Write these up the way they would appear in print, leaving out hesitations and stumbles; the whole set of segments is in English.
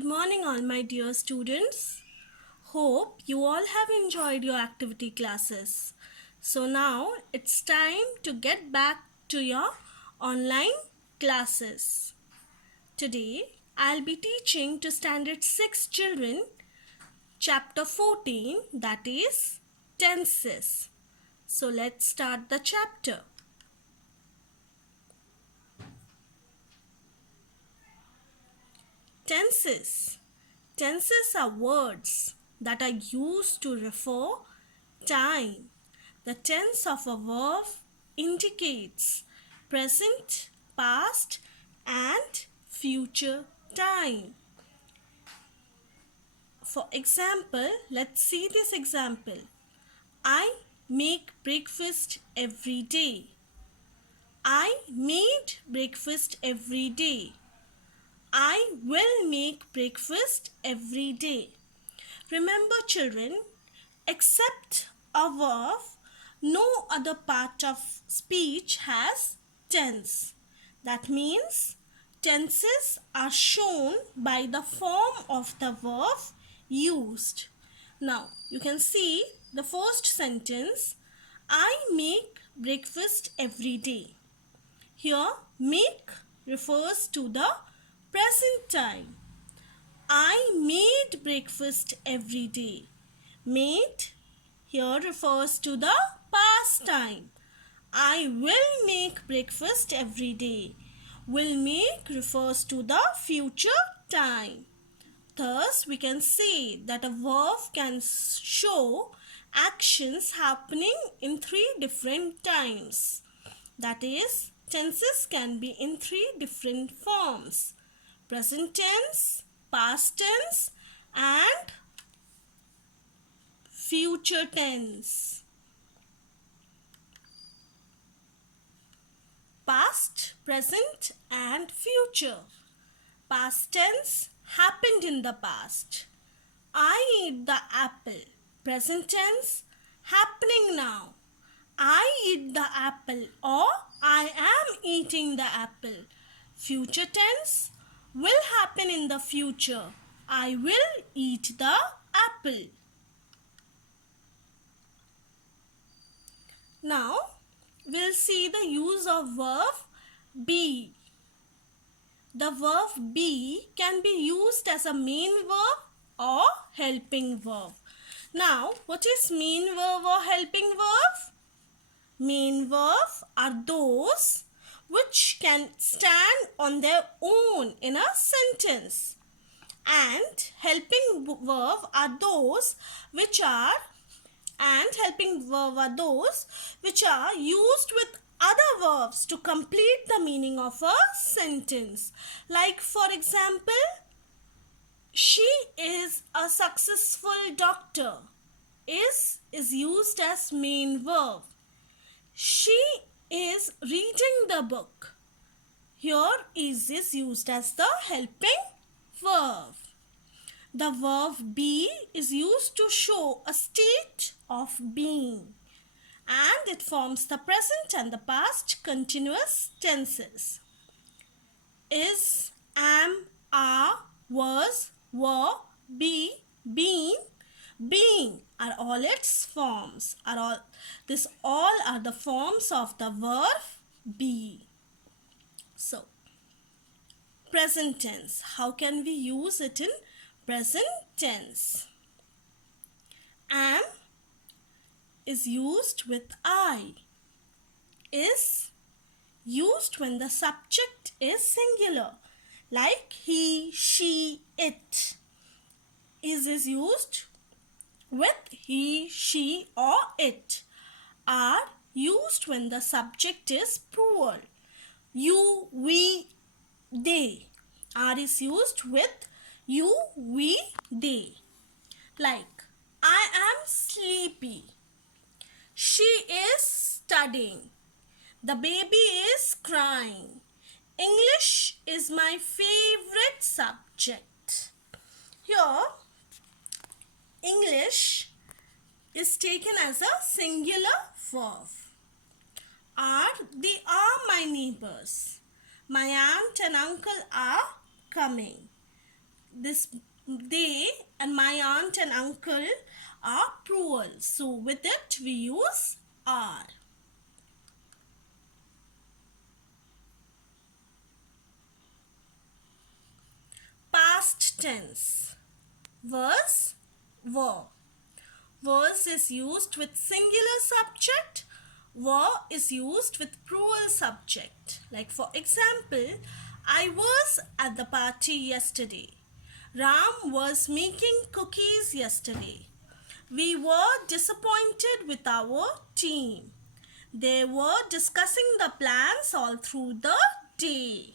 Good morning, all my dear students. Hope you all have enjoyed your activity classes. So now it's time to get back to your online classes. Today I'll be teaching to Standard 6 children chapter 14, that is tenses. So let's start the chapter. Tenses. Tenses are words that are used to refer time. The tense of a verb indicates present, past, and future time. For example, let's see this example. I make breakfast every day. I made breakfast every day. I will make breakfast every day. Remember, children, except a verb, no other part of speech has tense. That means tenses are shown by the form of the verb used. Now, you can see the first sentence, I make breakfast every day. Here, make refers to the present time. I made breakfast every day. Made here refers to the past time. I will make breakfast every day. Will make refers to the future time. Thus, we can say that a verb can show actions happening in three different times. That is, tenses can be in three different forms: present tense, past tense, and future tense. Past, present, and future. Past tense, happened in the past. I eat the apple. Present tense, happening now. I eat the apple, or I am eating the apple. Future tense, will happen in the future. I will eat the apple. Now, we'll see the use of verb be. The verb be can be used as a main verb or helping verb. Now, what is main verb or helping verb? Main verbs are those which can stand on their own in a sentence, and helping verb are those which are used with other verbs to complete the meaning of a sentence. Like, for example, she is a successful doctor. Is used as main verb. She is reading the book. Here is used as the helping verb. The verb be is used to show a state of being, and it forms the present and the past continuous tenses. Is, am, are, was, were, be, been, being are all its forms. These all are the forms of the verb be. So, present tense. How can we use it in present tense? Am is used with I. Is used when the subject is singular, like he, she, it. Is used with he, she, or it. Are used when the subject is plural. You, we, they. Are is used with you, we, they. Like, I am sleepy. She is studying. The baby is crying. English is my favorite subject. Here, English is taken as a singular verb. They are my neighbors. My aunt and uncle are coming. this they and my aunt and uncle are plural. So with it we use are. Past tense. Was, were. Was is used with singular subject. Were is used with plural subject. Like for example, I was at the party yesterday. Ram was making cookies yesterday. We were disappointed with our team. They were discussing the plans all through the day.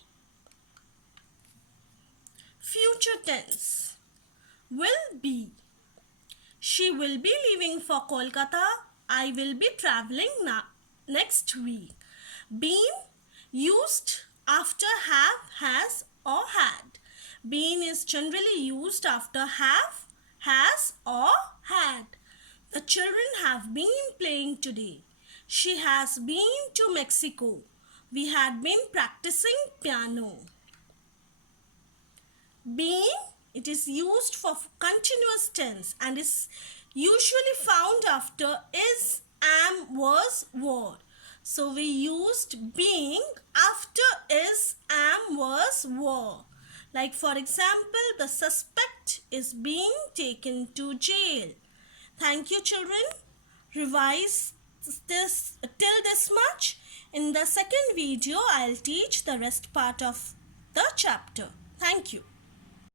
Future tense. Will be. She will be leaving for Kolkata. I will be traveling next week. Been used after have, has or had. Been is generally used after have, has or had. The children have been playing today. She has been to Mexico. We had been practicing piano. Being, it is used for continuous tense and is usually found after is, am, was, were. So we used being after is, am, was, were. Like for example, the suspect is being taken to jail. Thank you, children. Revise this till this much. In the second video, I'll teach the rest part of the chapter. Thank you.